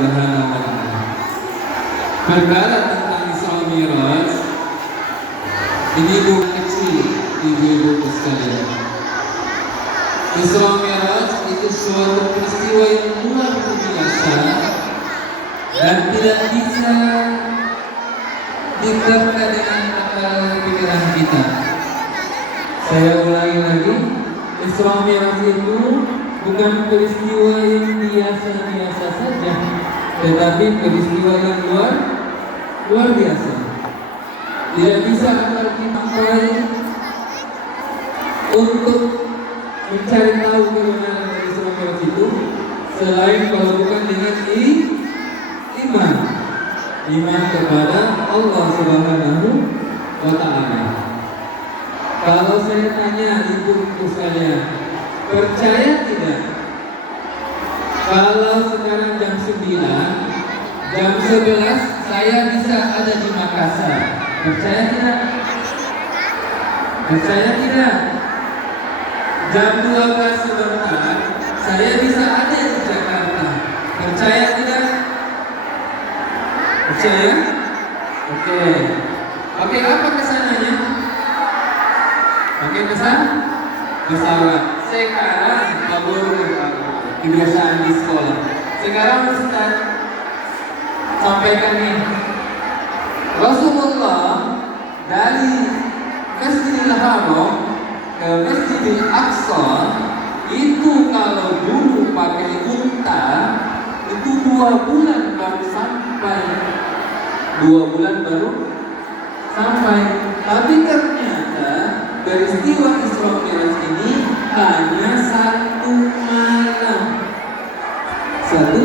Subhanahu wa taala. Perkara tentang Isra Mi'raj ini bukan kecil, ibu-ibu sekalian. Isra Mi'raj itu suatu peristiwa yang luar biasa dan tidak bisa diterka dengan akal pikiran kita. Saya ulangi lagi, Isra Mi'raj itu bukan peristiwa yang biasa-biasa saja, tetapi peristiwa yang luar biasa. Tidak bisa akal kita untuk mencari tahu kebenaran dari Isra Mi'raj itu selain kalau bukan dengan iman kepada Allah Subhanahu wa taala. Kalau saya tanya ibu-ibu sekalian, percaya tidak kalau sekarang jam 9, jam 11 saya bisa ada di Makassar? Percaya tidak? Percaya tidak? Jam 12 sebentar saya bisa ada di Jakarta. Percaya tidak? Percaya? Oke. Oke, apa kesananya? Pakai pesawat. Sekarang kebiasaan di sekolah. Sekarang Ustaz sampaikan nih, Rasulullah dari Masjidil Haram ke Masjidil Aqsa itu kalau dulu pakai unta itu 2 bulan baru sampai. 2 bulan baru sampai. Tapi ternyata peristiwa Isra Mi'raj ini hanya 1 malam. 1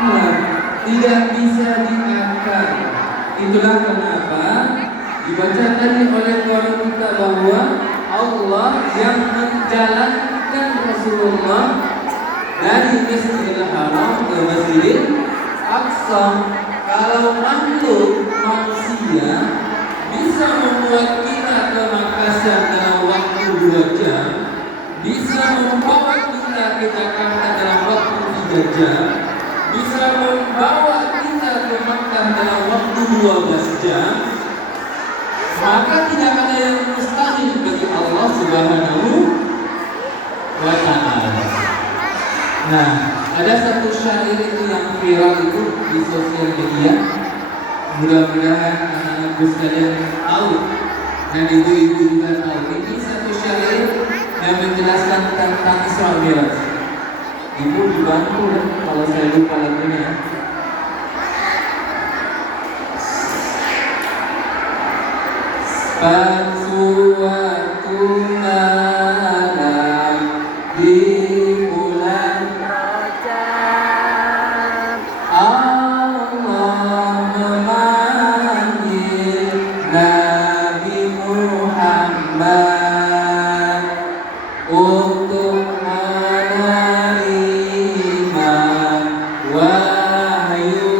malam. Tidak bisa diangkat. Itulah kenapa dibaca tadi oleh kawan kita bahwa Allah yang menjalankan Rasulullah dari Masjidil Haram ke Masjidil Aqsa. Kalau makhluk manusia bisa membuat kita ke Makassar dalam waktu 2 jam, bisa membawa kita ke Jakarta dalam waktu 3 jam, bisa membawa kita ke Makkah dalam waktu 12 jam, maka tidak ada yang mustahil bagi Allah Subhanahu wa taala. Nah, ada satu syair itu yang viral itu di sosial media. Mudah-mudahan anak-anakku sekalian tahu dan ibu-ibu juga tahu. Ini satu syair yang menjelaskan tentang Isra Mi'raj. Ibu dibantu ya kalau saya lupa lagunya ya. Suatu malam di bulan Rajab, Allah memanggil Nabi Muhammad untuk menerima wahyu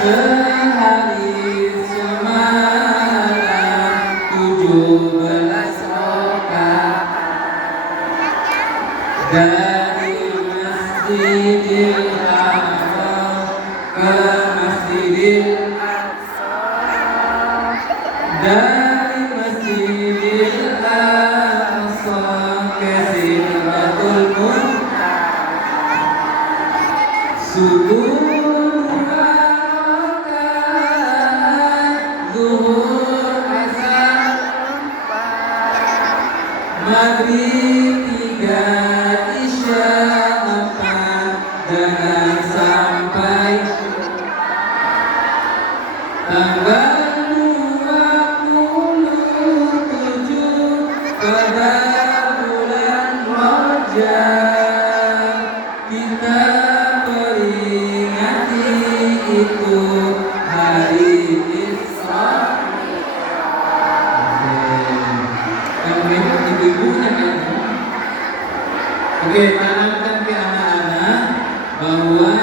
sehari semalam 17 rakaat dari Masjidil Haram ke Masjidil Aqsa, dari Masjidil Aqsa ke Sidratul Muntaha. Subuh Maghrib 3, Isya 4, jangan sampai tanggal 27 pada bulan Rajab kita peringati itu hari Isra. Oke, tanamkan ke anak-anak bahwa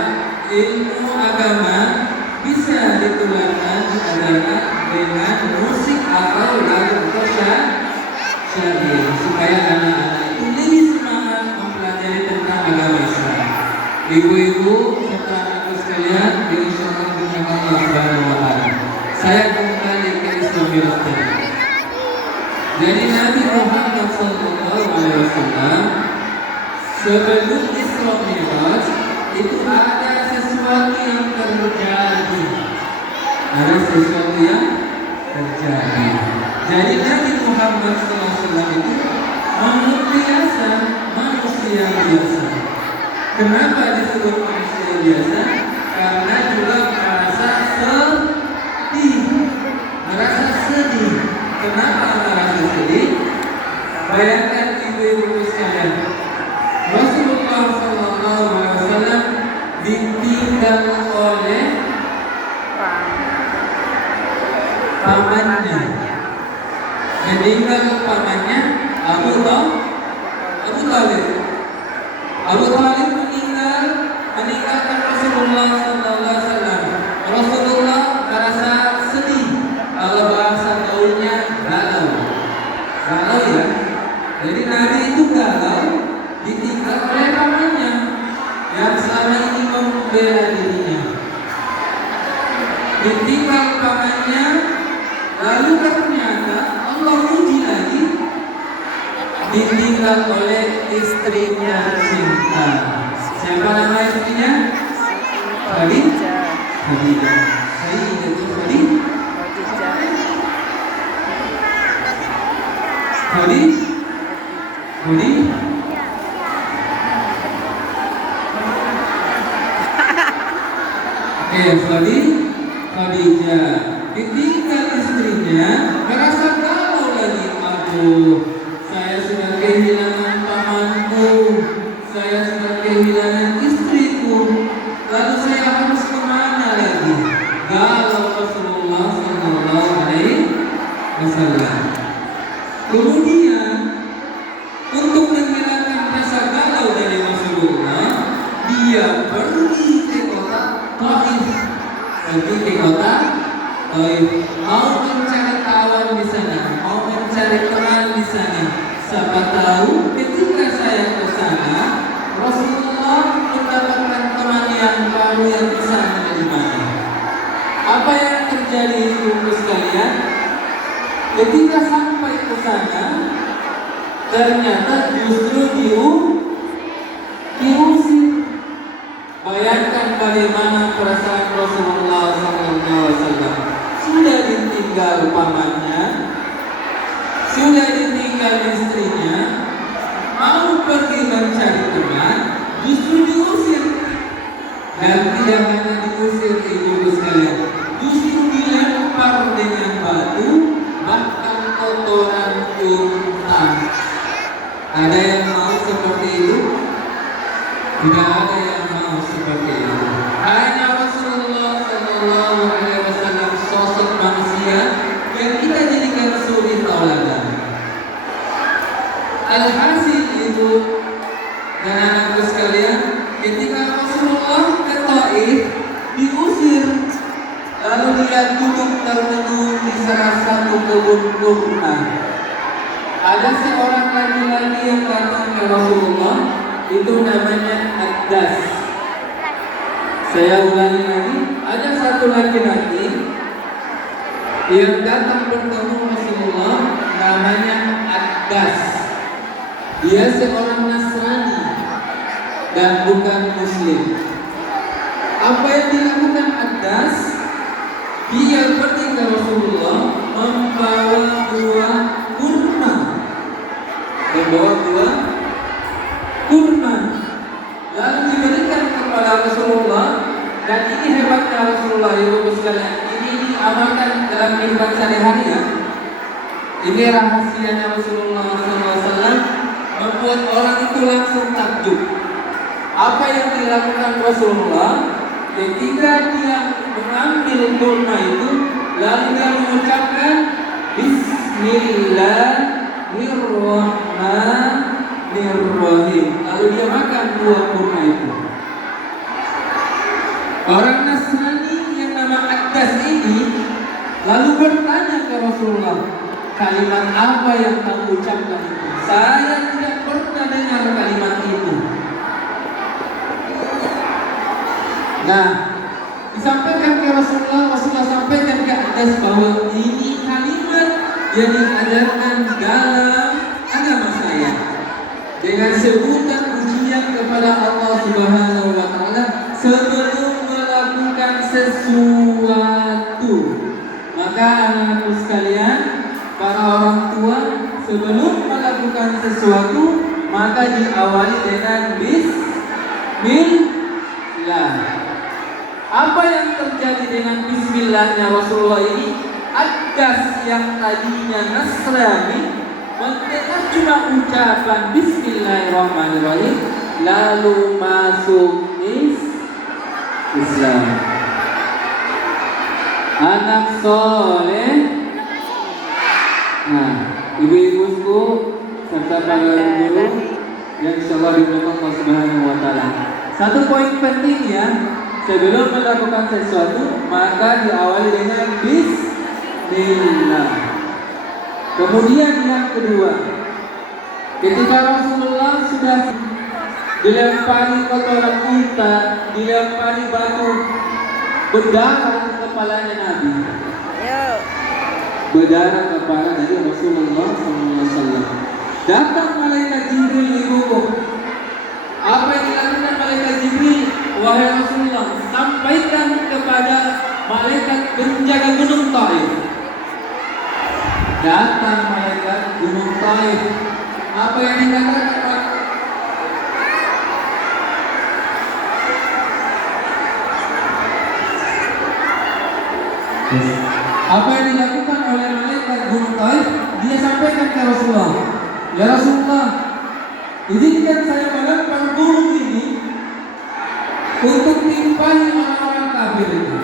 ilmu agama bisa ditularkan, diajarkan dengan musik atau lagu syar'i supaya anak-anak itu lebih semangat mempelajari mempelajari tentang agama Islam. Ibu-ibu serta anakku sekalian, insyaallah dengan Allah Subhanahu wa taala. Saya kembali ke Islam tadi. Jadi Nabi Muhammad SAW sebelum Isra Mi'raj itu ada sesuatu yang terjadi. Ada sesuatu yang terjadi. Jadi Nabi Muhammad SAW itu manusia biasa. Kenapa disebut manusia biasa? Karena juga merasa sedih. Kenapa merasa sedih? Bayangkan ibu-ibu sekalian, Rasulullah SAW ditinggal oleh pamannya. Meninggal pamannya Abu Talib. Abu Talib meninggalkan Rasulullah SAW. Rasulullah merasa sedih. Kalau bahasa gaulnya galau ya. Jadi Nabi itu galau, ditinggal oleh pamannya yang selama ini membela dirinya. Ditinggal pamannya, lalu ternyata Allah uji lagi, ditinggal oleh istrinya cinta. Siapa nama istrinya? Khadijah. Khadijah ditinggal istrinya, merasa galau lagi. Aduh, saya sudah kehilangan pamanku, saya sudah kehilangan istriku, lalu saya harus kemana lagi? Galau Rasulullah SAW. Kemudian untuk menghilangkan rasa galau dari Rasulullah, dia pergi ke kota Taif. Mau mencari kawan di sana, mau mencari teman di sana. Siapa tahu ketika saya ke sana, Rasulullah mendapatkan teman yang baru yang di sana dari mana. Apa yang terjadi ibu sekalian? Ketika sampai ke sana, ternyata justru diusir. Bayangkan bagaimana perasaan Rasulullah SAW. Sudah ditinggal pamannya, sudah ditinggal istrinya, mau pergi mencari teman, justru diusir. Dan tidak hanya diusir ibu sekalian, justru dilempar dengan batu, bahkan kotoran unta. Ada yang mau seperti itu? Tidak ada yang mau seperti itu. Hanya Rasulullah SAW, sosok manusia yang kita jadikan suri tauladan. Alhasil itu, dan anakku sekalian, ketika Rasulullah ke Taif diusir, lalu dia duduk termenung di salah satu kebun kurma. Ada seorang laki-laki yang datang ke Rasulullah, itu namanya Addas. Saya ulangi lagi, ada satu laki-laki yang datang bertemu Rasulullah, namanya Addas. Dia seorang Nasrani dan bukan Muslim. Apa yang dilakukan Addas? Dia pergi ke Rasulullah membawa buah kurma. Lalu diberikan kepada Rasulullah. Dan ini hebatnya Rasulullah, ibu sekalian. Ini diamalkan dalam kehidupan sehari-hari ya. Ini rahasianya Rasulullah SAW, membuat orang itu langsung takjub. Apa yang dilakukan Rasulullah ketika dia mengambil kurma itu, lalu dia mengucapkan Bismillahirrahmanirrahim. Lalu dia makan buah kurma itu. Orang Nasrani yang nama Addas ini lalu bertanya ke Rasulullah, kalimat apa yang kamu ucapkan itu? Saya tidak pernah dengar kalimat itu. Nah, disampaikan ke Rasulullah sampaikan ke atas bahwa ini kalimat yang diajarkan dalam agama saya dengan sebutan pujian kepada Allah Subhanahu wa taala sebelum melakukan sesuatu. Maka anak-anakku sekalian, para orang tua sebelum melakukan sesuatu maka diawali dengan bismillah. Apa yang terjadi dengan bismillahnya Rasulullah ini? Agas yang tadinya Nasrani mendengar cuma ucapan bismillahirrahmanirrahim lalu masuk Islam. Anak soleh. Nah, ibu-ibuku serta para guru yang insyaallah dimudahkan Allah Subhanahu wa taala. Satu poin penting ya, sebelum melakukan sesuatu maka diawali dengan bismillah. Kemudian yang kedua, ketika Rasulullah sudah dilempari kotoran unta, dilempari batu berdarah ke kepalanya Nabi. Berdarah kepala dari Rasulullah SAW. Datang malaikat Jibril di ruko. Apa yang dilakukan malaikat Jibril? Wahai Rasulullah, sampaikan kepada malaikat penjaga gunung Taif. Datang malaikat gunung Taif. Apa yang dikatakan? Apa yang dilakukan oleh malaikat gunung Taif? Dia sampaikan ke Rasulullah. Ya Rasulullah, izinkan saya melempar gunung ini untuk timpahi orang-orang kafir itu.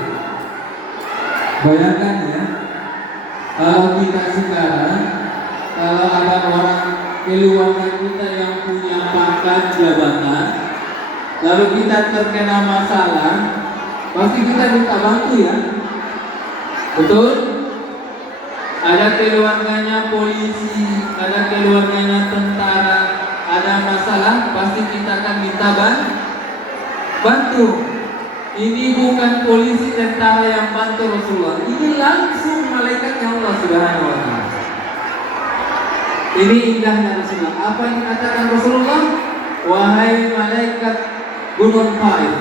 Bayangkan ya, kalau kita sekarang, kalau ada orang keluarga kita yang punya pangkat jabatan, lalu kita terkena masalah, pasti kita minta bantu ya. Betul? Ada keluarganya polisi, ada keluarganya tentara, ada masalah, pasti kita akan minta bantu. Ini bukan polisi tentara yang bantu Rasulullah, ini langsung malaikat Allah Subhanahu wa taala. Ini indahnya Rasulullah. Apa yang dikatakan Rasulullah? Wahai malaikat gunung Taif,